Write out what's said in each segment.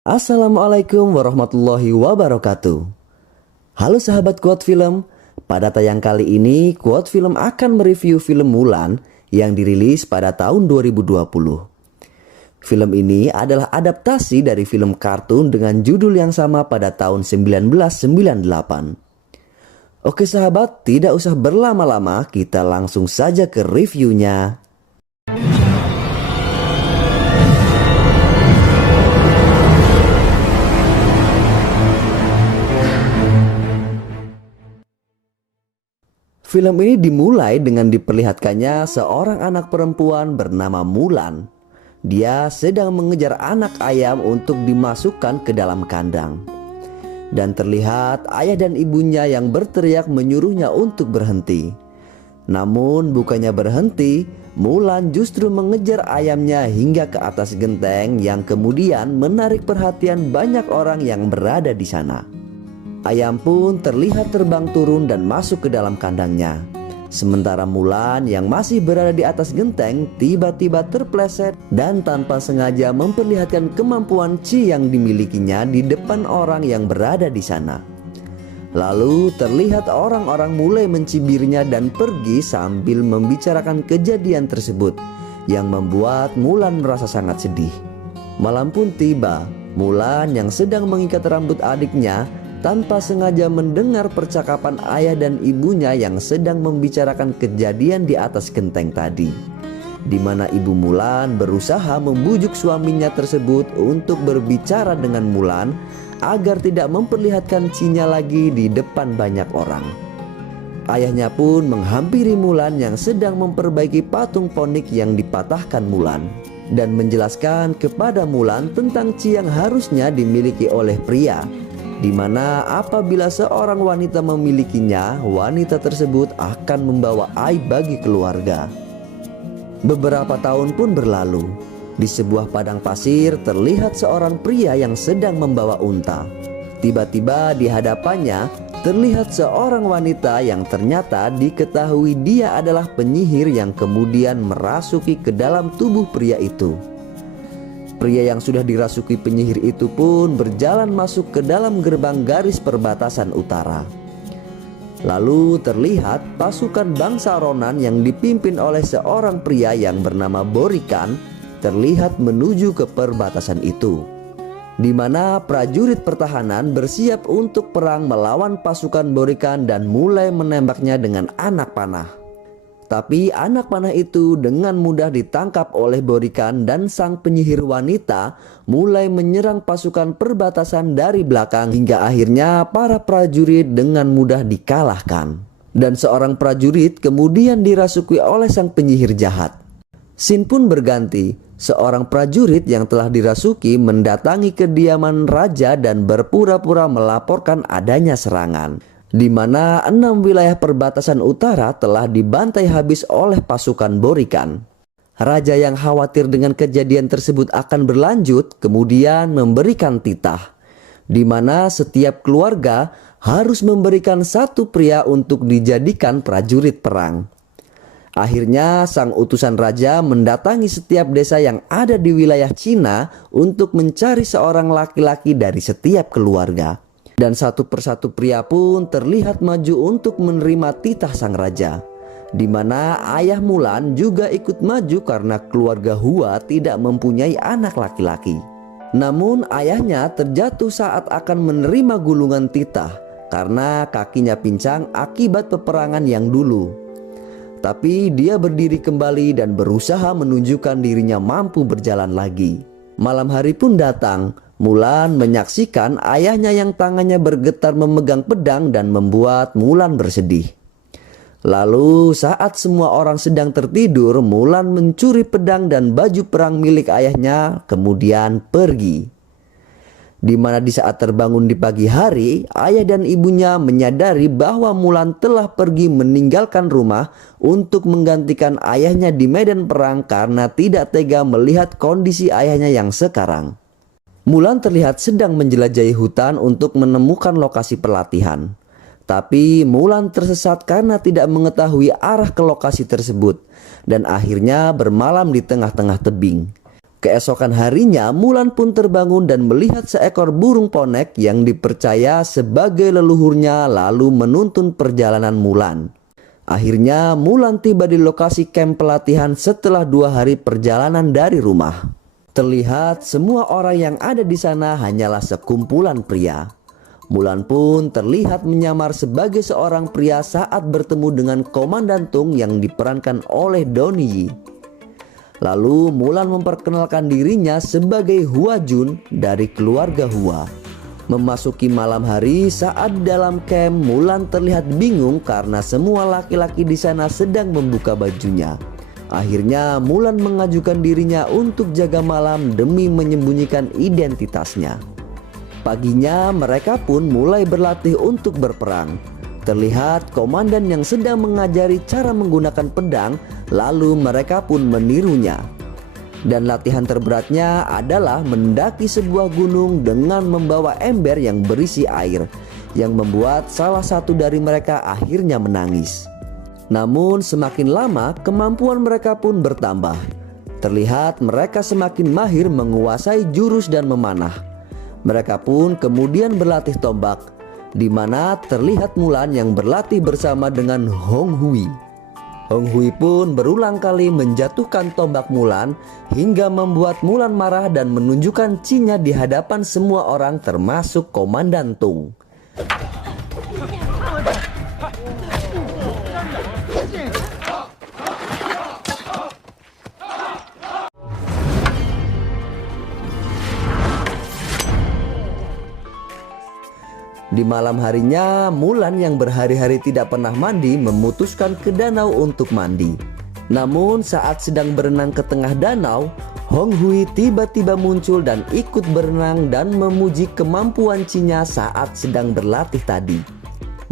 Assalamualaikum warahmatullahi wabarakatuh. Halo sahabat Quote Film, pada tayang kali ini Quote Film akan mereview film Mulan yang dirilis pada tahun 2020. Film ini adalah adaptasi dari film kartun dengan judul yang sama pada tahun 1998. Oke sahabat, tidak usah berlama-lama, kita langsung saja ke reviewnya. Film ini dimulai dengan diperlihatkannya seorang anak perempuan bernama Mulan. Dia sedang mengejar anak ayam untuk dimasukkan ke dalam kandang. Dan terlihat ayah dan ibunya yang berteriak menyuruhnya untuk berhenti. Namun bukannya berhenti, Mulan justru mengejar ayamnya hingga ke atas genteng yang kemudian menarik perhatian banyak orang yang berada di sana. Ayam pun terlihat terbang turun dan masuk ke dalam kandangnya. Sementara Mulan yang masih berada di atas genteng tiba-tiba terpleset dan tanpa sengaja memperlihatkan kemampuan Chi yang dimilikinya di depan orang yang berada di sana. Lalu terlihat orang-orang mulai mencibirnya dan pergi sambil membicarakan kejadian tersebut yang membuat Mulan merasa sangat sedih. Malam pun tiba. Mulan yang sedang mengikat rambut adiknya tanpa sengaja mendengar percakapan ayah dan ibunya yang sedang membicarakan kejadian di atas genteng tadi, di mana ibu Mulan berusaha membujuk suaminya tersebut untuk berbicara dengan Mulan agar tidak memperlihatkan Chi-nya lagi di depan banyak orang. Ayahnya pun menghampiri Mulan yang sedang memperbaiki patung ponik yang dipatahkan Mulan dan menjelaskan kepada Mulan tentang Chi yang harusnya dimiliki oleh pria, di mana apabila seorang wanita memilikinya, wanita tersebut akan membawa aib bagi keluarga. Beberapa tahun pun berlalu. Di sebuah padang pasir terlihat seorang pria yang sedang membawa unta. Tiba-tiba di hadapannya terlihat seorang wanita yang ternyata diketahui dia adalah penyihir yang kemudian merasuki ke dalam tubuh pria itu. Pria yang sudah dirasuki penyihir itu pun berjalan masuk ke dalam gerbang garis perbatasan utara. Lalu terlihat pasukan bangsa Ronan yang dipimpin oleh seorang pria yang bernama Borikan terlihat menuju ke perbatasan itu, di mana prajurit pertahanan bersiap untuk perang melawan pasukan Borikan dan mulai menembaknya dengan anak panah. Tapi anak panah itu dengan mudah ditangkap oleh Borikan dan sang penyihir wanita mulai menyerang pasukan perbatasan dari belakang hingga akhirnya para prajurit dengan mudah dikalahkan. Dan seorang prajurit kemudian dirasuki oleh sang penyihir jahat. Scene pun berganti, seorang prajurit yang telah dirasuki mendatangi kediaman raja dan berpura-pura melaporkan adanya serangan, di mana 6 wilayah perbatasan utara telah dibantai habis oleh pasukan Borikan. Raja yang khawatir dengan kejadian tersebut akan berlanjut kemudian memberikan titah, di mana setiap keluarga harus memberikan satu pria untuk dijadikan prajurit perang. Akhirnya sang utusan raja mendatangi setiap desa yang ada di wilayah Cina untuk mencari seorang laki-laki dari setiap keluarga. Dan satu persatu pria pun terlihat maju untuk menerima titah sang raja, di mana ayah Mulan juga ikut maju karena keluarga Hua tidak mempunyai anak laki-laki. Namun ayahnya terjatuh saat akan menerima gulungan titah karena kakinya pincang akibat peperangan yang dulu. Tapi dia berdiri kembali dan berusaha menunjukkan dirinya mampu berjalan lagi. Malam hari pun datang. Mulan menyaksikan ayahnya yang tangannya bergetar memegang pedang dan membuat Mulan bersedih. Lalu saat semua orang sedang tertidur, Mulan mencuri pedang dan baju perang milik ayahnya kemudian pergi. Di mana di saat terbangun di pagi hari, ayah dan ibunya menyadari bahwa Mulan telah pergi meninggalkan rumah untuk menggantikan ayahnya di medan perang karena tidak tega melihat kondisi ayahnya yang sekarang. Mulan terlihat sedang menjelajahi hutan untuk menemukan lokasi pelatihan. Tapi Mulan tersesat karena tidak mengetahui arah ke lokasi tersebut dan akhirnya bermalam di tengah-tengah tebing. Keesokan harinya, Mulan pun terbangun dan melihat seekor burung ponek yang dipercaya sebagai leluhurnya lalu menuntun perjalanan Mulan. Akhirnya Mulan tiba di lokasi kamp pelatihan setelah 2 hari perjalanan dari rumah. Terlihat semua orang yang ada di sana hanyalah sekumpulan pria. Mulan pun terlihat menyamar sebagai seorang pria saat bertemu dengan Komandan Tung yang diperankan oleh Donnie Yen. Lalu Mulan memperkenalkan dirinya sebagai Hua Jun dari keluarga Hua. Memasuki malam hari saat dalam camp, Mulan terlihat bingung karena semua laki-laki di sana sedang membuka bajunya. Akhirnya Mulan mengajukan dirinya untuk jaga malam demi menyembunyikan identitasnya. Paginya mereka pun mulai berlatih untuk berperang. Terlihat komandan yang sedang mengajari cara menggunakan pedang, lalu mereka pun menirunya. Dan latihan terberatnya adalah mendaki sebuah gunung dengan membawa ember yang berisi air, yang membuat salah satu dari mereka akhirnya menangis. Namun semakin lama kemampuan mereka pun bertambah. Terlihat mereka semakin mahir menguasai jurus dan memanah. Mereka pun kemudian berlatih tombak, di mana terlihat Mulan yang berlatih bersama dengan Hong Hui. Hong Hui pun berulang kali menjatuhkan tombak Mulan hingga membuat Mulan marah dan menunjukkan Qi-nya di hadapan semua orang termasuk Komandan Tung. Di malam harinya, Mulan yang berhari-hari tidak pernah mandi memutuskan ke danau untuk mandi. Namun saat sedang berenang ke tengah danau, Hong Hui tiba-tiba muncul dan ikut berenang dan memuji kemampuan Qi-nya saat sedang berlatih tadi.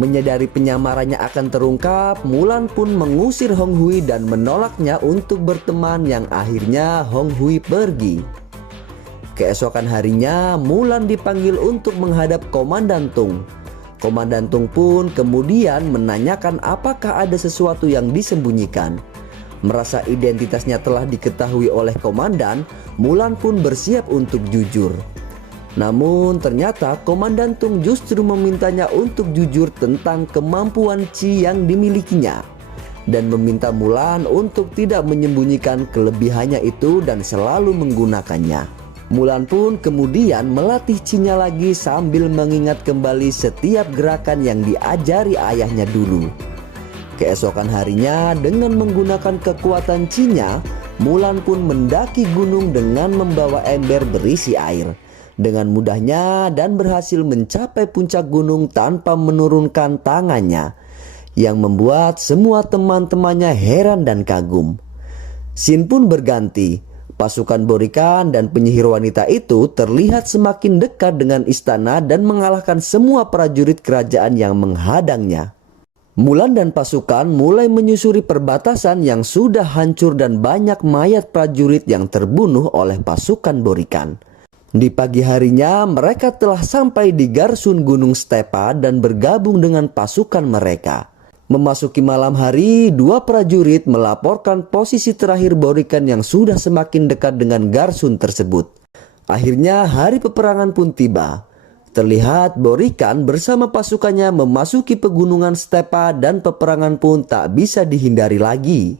Menyadari penyamarannya akan terungkap, Mulan pun mengusir Hong Hui dan menolaknya untuk berteman yang akhirnya Hong Hui pergi. Keesokan harinya, Mulan dipanggil untuk menghadap Komandan Tung. Komandan Tung pun kemudian menanyakan apakah ada sesuatu yang disembunyikan. Merasa identitasnya telah diketahui oleh komandan, Mulan pun bersiap untuk jujur. Namun ternyata Komandan Tung justru memintanya untuk jujur tentang kemampuan Qi yang dimilikinya, dan meminta Mulan untuk tidak menyembunyikan kelebihannya itu dan selalu menggunakannya. Mulan pun kemudian melatih Qi-nya lagi sambil mengingat kembali setiap gerakan yang diajari ayahnya dulu. Keesokan harinya dengan menggunakan kekuatan Qi-nya, Mulan pun mendaki gunung dengan membawa ember berisi air dengan mudahnya dan berhasil mencapai puncak gunung tanpa menurunkan tangannya, yang membuat semua teman-temannya heran dan kagum. Scene pun berganti. Pasukan Borikan dan penyihir wanita itu terlihat semakin dekat dengan istana dan mengalahkan semua prajurit kerajaan yang menghadangnya. Mulan dan pasukan mulai menyusuri perbatasan yang sudah hancur dan banyak mayat prajurit yang terbunuh oleh pasukan Borikan. Di pagi harinya mereka telah sampai di Garsun Gunung Stepa dan bergabung dengan pasukan mereka. Memasuki malam hari, 2 prajurit melaporkan posisi terakhir Borikan yang sudah semakin dekat dengan Garsun tersebut. Akhirnya hari peperangan pun tiba. Terlihat Borikan bersama pasukannya memasuki pegunungan Stepa dan peperangan pun tak bisa dihindari lagi.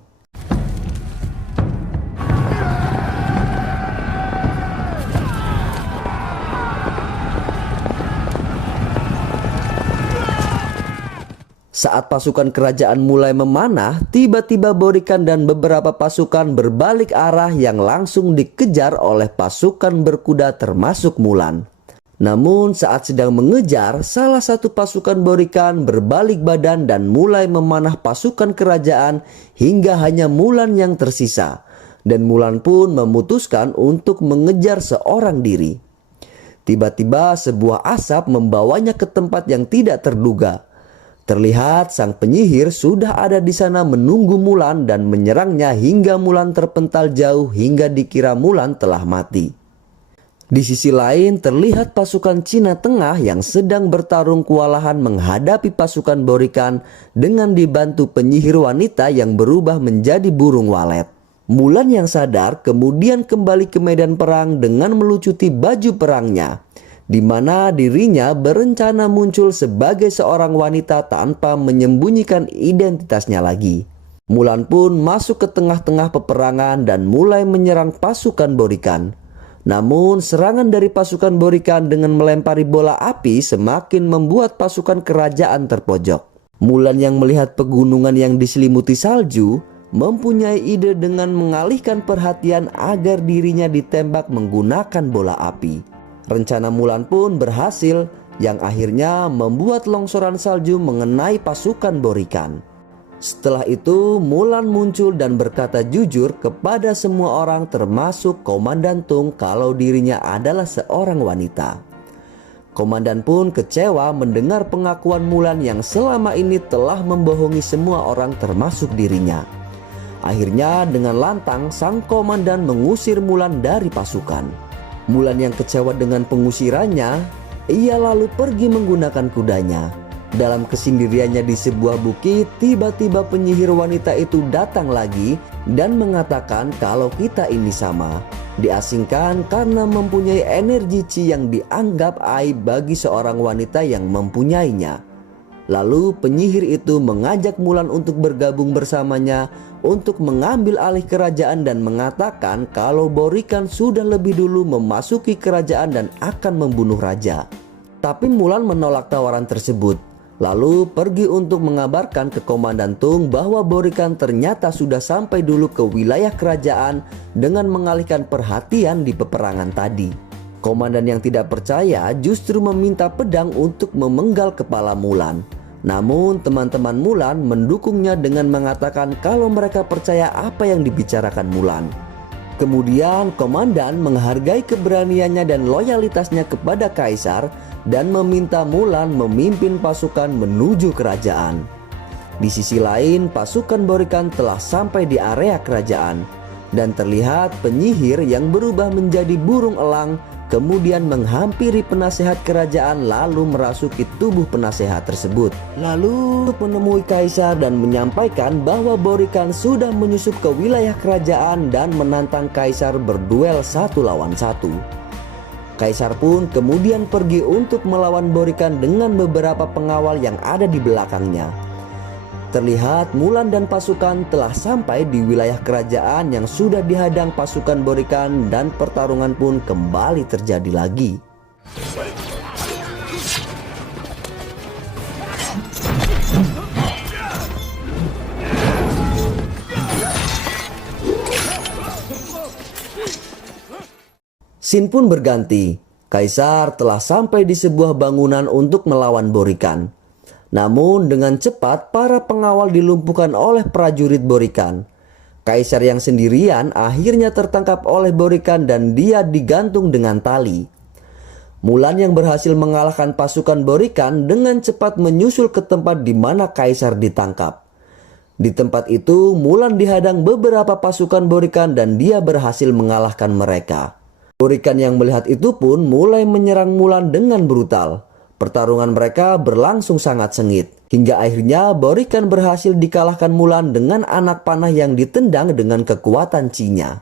Saat pasukan kerajaan mulai memanah, tiba-tiba Borikan dan beberapa pasukan berbalik arah yang langsung dikejar oleh pasukan berkuda termasuk Mulan. Namun saat sedang mengejar, salah satu pasukan Borikan berbalik badan dan mulai memanah pasukan kerajaan hingga hanya Mulan yang tersisa. Dan Mulan pun memutuskan untuk mengejar seorang diri. Tiba-tiba sebuah asap membawanya ke tempat yang tidak terduga. Terlihat sang penyihir sudah ada di sana menunggu Mulan dan menyerangnya hingga Mulan terpental jauh hingga dikira Mulan telah mati. Di sisi lain terlihat pasukan Cina Tengah yang sedang bertarung kewalahan menghadapi pasukan Borikan dengan dibantu penyihir wanita yang berubah menjadi burung walet. Mulan yang sadar kemudian kembali ke medan perang dengan melucuti baju perangnya, di mana dirinya berencana muncul sebagai seorang wanita tanpa menyembunyikan identitasnya lagi. Mulan pun masuk ke tengah-tengah peperangan dan mulai menyerang pasukan Borikan. Namun serangan dari pasukan Borikan dengan melempari bola api semakin membuat pasukan kerajaan terpojok. Mulan yang melihat pegunungan yang diselimuti salju mempunyai ide dengan mengalihkan perhatian agar dirinya ditembak menggunakan bola api. Rencana Mulan pun berhasil, yang akhirnya membuat longsoran salju mengenai pasukan Borikan. Setelah itu Mulan muncul dan berkata jujur kepada semua orang termasuk Komandan Tung kalau dirinya adalah seorang wanita. Komandan pun kecewa mendengar pengakuan Mulan yang selama ini telah membohongi semua orang termasuk dirinya. Akhirnya dengan lantang sang komandan mengusir Mulan dari pasukan. Mulan yang kecewa dengan pengusirannya, ia lalu pergi menggunakan kudanya. Dalam kesendiriannya di sebuah bukit, tiba-tiba penyihir wanita itu datang lagi dan mengatakan kalau kita ini sama. Diasingkan karena mempunyai energi Qi yang dianggap aib bagi seorang wanita yang mempunyainya. Lalu penyihir itu mengajak Mulan untuk bergabung bersamanya untuk mengambil alih kerajaan dan mengatakan kalau Borikan sudah lebih dulu memasuki kerajaan dan akan membunuh raja. Tapi Mulan menolak tawaran tersebut, lalu pergi untuk mengabarkan ke Komandan Tung bahwa Borikan ternyata sudah sampai dulu ke wilayah kerajaan dengan mengalihkan perhatian di peperangan tadi. Komandan yang tidak percaya justru meminta pedang untuk memenggal kepala Mulan. Namun teman-teman Mulan mendukungnya dengan mengatakan kalau mereka percaya apa yang dibicarakan Mulan. Kemudian komandan menghargai keberaniannya dan loyalitasnya kepada kaisar dan meminta Mulan memimpin pasukan menuju kerajaan. Di sisi lain, pasukan Borikan telah sampai di area kerajaan dan terlihat penyihir yang berubah menjadi burung elang kemudian menghampiri penasehat kerajaan lalu merasuki tubuh penasehat tersebut. Lalu menemui kaisar dan menyampaikan bahwa Borikan sudah menyusup ke wilayah kerajaan dan menantang kaisar berduel 1 lawan 1. Kaisar pun kemudian pergi untuk melawan Borikan dengan beberapa pengawal yang ada di belakangnya. Terlihat Mulan dan pasukan telah sampai di wilayah kerajaan yang sudah dihadang pasukan Borikan dan pertarungan pun kembali terjadi lagi. Scene pun berganti. Kaisar telah sampai di sebuah bangunan untuk melawan Borikan. Namun dengan cepat para pengawal dilumpuhkan oleh prajurit Borikan. Kaisar yang sendirian akhirnya tertangkap oleh Borikan dan dia digantung dengan tali. Mulan yang berhasil mengalahkan pasukan Borikan dengan cepat menyusul ke tempat di mana kaisar ditangkap. Di tempat itu Mulan dihadang beberapa pasukan Borikan dan dia berhasil mengalahkan mereka. Borikan yang melihat itu pun mulai menyerang Mulan dengan brutal. Pertarungan mereka berlangsung sangat sengit, hingga akhirnya Borikan berhasil dikalahkan Mulan dengan anak panah yang ditendang dengan kekuatan Qi-nya.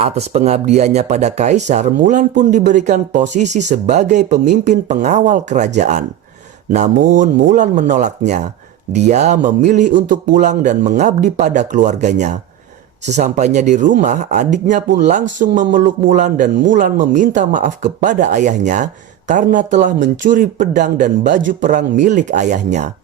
Atas pengabdiannya pada kaisar, Mulan pun diberikan posisi sebagai pemimpin pengawal kerajaan. Namun Mulan menolaknya. Dia memilih untuk pulang dan mengabdi pada keluarganya. Sesampainya di rumah, adiknya pun langsung memeluk Mulan dan Mulan meminta maaf kepada ayahnya karena telah mencuri pedang dan baju perang milik ayahnya.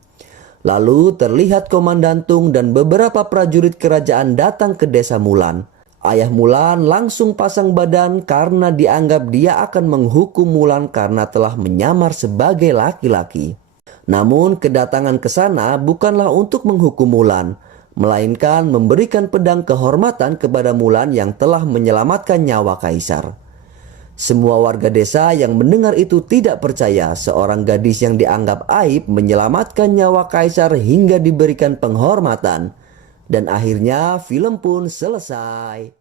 Lalu terlihat Komandan Tung dan beberapa prajurit kerajaan datang ke desa Mulan. Ayah Mulan langsung pasang badan karena dianggap dia akan menghukum Mulan karena telah menyamar sebagai laki-laki. Namun kedatangan ke sana bukanlah untuk menghukum Mulan, melainkan memberikan pedang kehormatan kepada Mulan yang telah menyelamatkan nyawa kaisar. Semua warga desa yang mendengar itu tidak percaya seorang gadis yang dianggap aib menyelamatkan nyawa kaisar hingga diberikan penghormatan. Dan akhirnya film pun selesai.